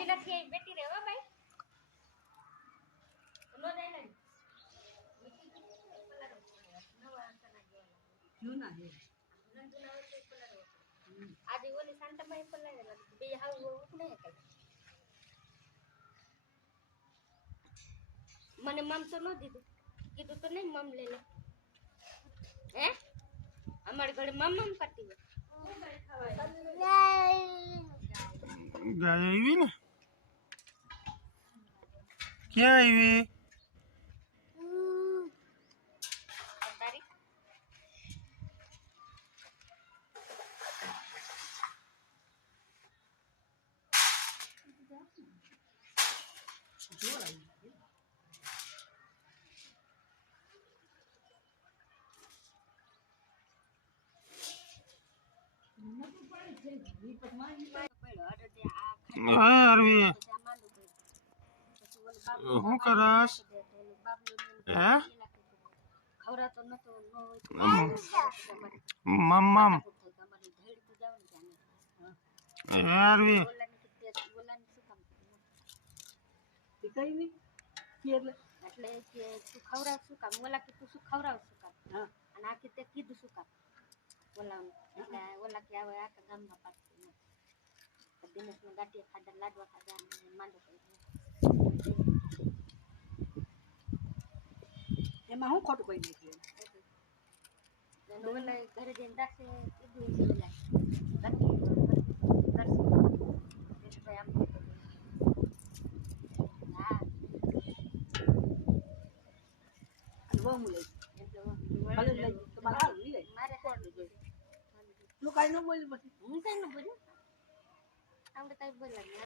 હજી નથી આવી બેટી રે હો ભાઈ નો જાય ને જૂના હે આજે ઓલી શાંતાબાઈ પલાળે બે હાવ ઉપને કઈ મને મમ તો ન દીધું કીધું તો નહીં મમ લઈ લે હે અમારી ઘરે મમ કરતી હોય ગાય આવી ને ક્યાં આવી તારી હા અરવી શું કરસ હે ખવરાતો નતો ન મમ મમ હે અરવી કઈ નહીં એટલે કે તું ખવરાવ શું કામ ઓલા કે તું શું ખવરાવ શું કામ હા અને આ કે તે કીધું શું કામ ઓલાનું એટલે ઓલા કે આવે આખા ગામમાં પાછું દિનેશને ગાંઠિયા ખાધા લાડવા ખાધા અને માંડો કરી એમાં હું ખોટું કોઈ નાખ્યું ઓલા ઘરે જઈને રાખે કીધું ઓલા ભાઈ આમ હા બહુ લઈ એટલે ભલે લઈ તમારે હાલ લઈ લે મારે તું કાંઈ ન બોલી પછી હું કઈ ન બોલ્યું આપણે કઈ બોલ્યા